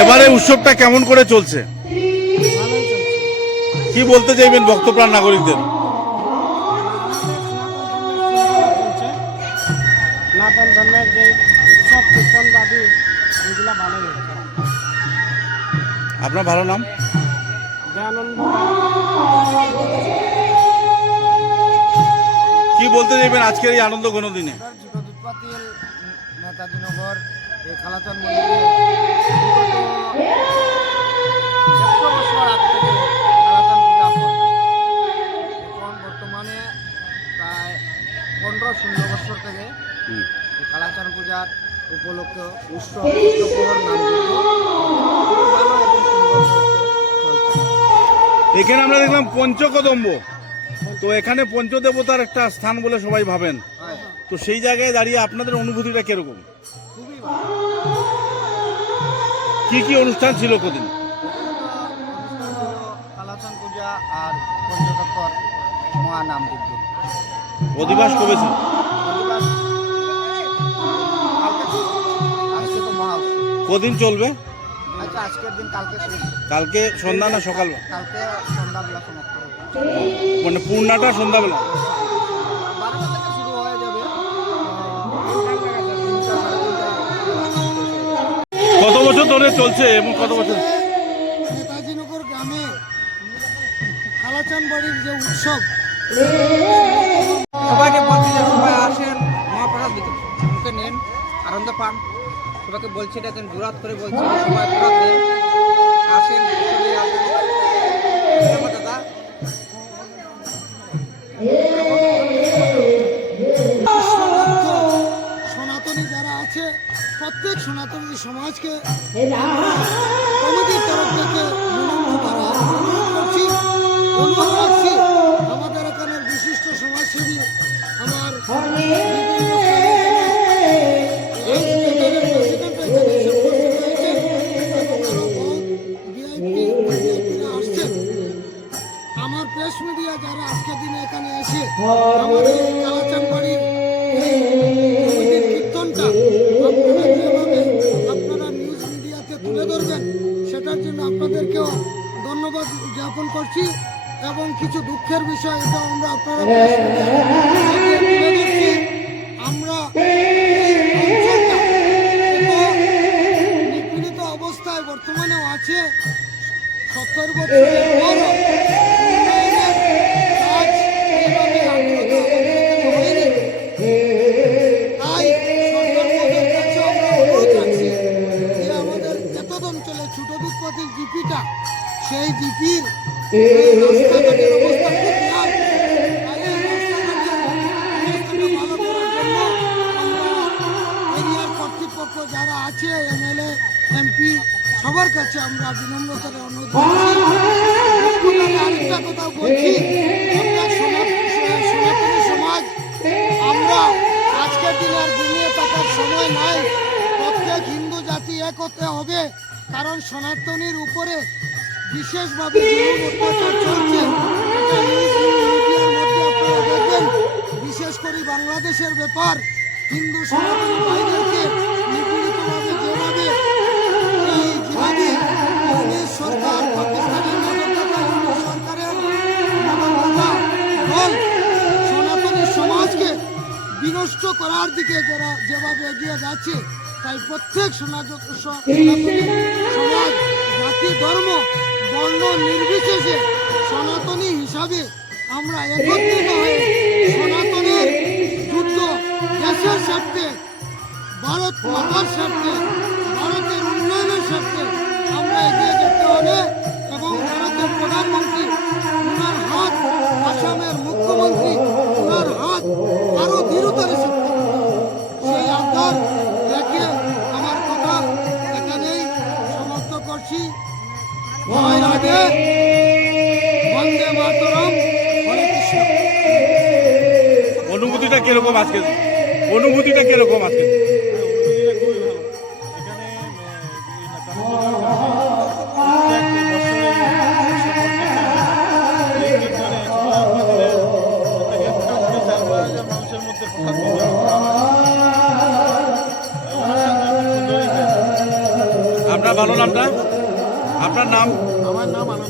এবারে উৎসবটা কেমন করে চলছে? কি বলতে চাইবেন ভক্তপ্রাণ নাগরিকদের? সনাতন ধর্মের যে উৎসব কীর্তনবাদী এগুলা ভালোই হচ্ছে। আপনার ভালো নাম? দয়ানন্দ। কি বলতে চাইবেন আজকের এই আনন্দ ঘন দিনে? ছোটদুধপাতিল নেতাজি নগর এই খালাচান মন্দিরে বিগত 100 বছর আগ থেকে খালাচান পূজা হয়। এখন বর্তমানে প্রায় 15-16 বছর থেকে এই খালাচান পূজার উপলক্ষে উৎসব অষ্টপ্রহর নামযজ্ঞ খুবই ভালো এবং সুন্দর চলছে। এখানে আমরা দেখলাম পঞ্চকদম্ব, তো এখানে পঞ্চদেবতার একটা স্থান বলে সবাই ভাবেন, তো সেই জায়গায় দাঁড়িয়ে আপনাদের অনুভূতিটা কিরকম? খুবই ভালো। কি কি অনুষ্ঠান ছিল কদিন? কালাচান পূজা আর পঞ্চতত্ত্বর মহানাম যজ্ঞ। অধিবাস কবে ছিল? অধিবাস আজকে তো মহা উৎসব। কদিন চলবে? আচ্ছা, আজকের দিন কালকে শুরু। কালকে সন্ধ্যা না সকাল? কালকে সন্ধ্যাবেলা সমাপ্ত হবে। মানে পূর্ণাটা সন্ধ্যাবেলা? 12টা থেকে শুরু হয়ে যাবে। কত বছর ধরে চলছে এবং কত বছর? নেতাজিনগর গ্রামে কালাচান বাড়ির যে উৎসব, সবাইকে বলছি যে সবাই আসেন, মহাপ্রসাদ মুখে নেন, আনন্দ পান। সবাইকে বলছি এটা জোরাত করে বলছি যে সবাই প্রসাদ নেন, আসেন, সকলেই আসেন। ধন্যবাদ দাদা। সনাতনী যারা আছে প্রত্যেক সনাতনী সমাজকে কমিটির তরফ থেকে অনুরোধ রাখছি। আমাদের এখানের বিশিষ্ট সমাজসেবী আমার আমার প্রেস মিডিয়া যারা আজকের দিনে এখানে এসে আমাদের কালাচান বাড়ির কীর্তনটা আপনারা নিউজ মিডিয়াতে তুলে ধরবেন, সেটার জন্য আপনাদেরকেও ধন্যবাদ জ্ঞাপন করছি। এবং কিছু দুঃখের বিষয়, এটা আমরা আপনারা তুলে ধরছি। আমরা নিপীড়িত অবস্থায় বর্তমানেও আছে। 70 বছরের পরও উন্নয়নের কাজ এইভাবে আগ্রহ হয়নি। তাই সরকার মহোদয়ের কাছে আমরা অনুরোধ রাখছি যে আমাদের এতদ অঞ্চলে ছোটদুধপাতিল জিপিটা, সেই জিপির রাস্তাঘাটের অবস্থা খুব খারাপ। তাই এই রাস্তাঘাটের অবস্থাটা ভালো করার জন্য আমরা এরিয়ার কর্তৃপক্ষ যারা আছে, এমএলএ, এমপি, সবার কাছে আমরা বিনম্রতার অনুরোধ করছি। আরেকটা কথা বলছি, আমরা সনাতনী সমাজ, আমরা আজকের দিনে আর ঘুমিয়ে থাকার সময় নাই। প্রত্যেক হিন্দু জাতি এক হতে হবে, কারণ সনাতনীর উপরে বিশেষভাবে জুলুম অত্যাচার চলছে। এটা নিউজ মিডিয়ার মধ্যে আপনারা দেখবেন। বিশেষ করে বাংলাদেশের ব্যাপার, হিন্দু সনাতনী ভাইদেরকে নিপীড়িতভাবে যেভাবে এই জিহাদি ইংরেজ সরকার, পাকিস্তানের মদতদাতা ইংরেজ সরকারের মদতদাতা দল সনাতনী সমাজকে বিনষ্ট করার দিকে যারা যেভাবে এগিয়ে যাচ্ছে, তাই প্রত্যেক সনাতনী সমাজ, জাতি, ধর্ম, বর্ণ নির্বিশেষে সনাতনী হিসাবে আমরা একত্রিত হয়ে সনাতনের যুদ্ধ, দেশের স্বার্থে, ভারত মাতার স্বার্থে, ভারতের উন্নয়নের স্বার্থে আমরা এগিয়ে যেতে হবে। এবং ভারতের প্রধানমন্ত্রী, ওনার হাত, আসামের মুখ্যমন্ত্রী, ওনার হাত আরো দৃঢ়তার সাথে সেই আধার রেখে আমার কথা এখানেই সমাপ্ত করছি। জয় রাধে, বন্দে মাতরম, হরে কৃষ্ণ। অনুভূতিটা কিরকম আজকে? অনুভূতিটা কিরকম আজকে? আপনার ভালো নামটা? আপনার নাম? আমার নাম আনন্দ।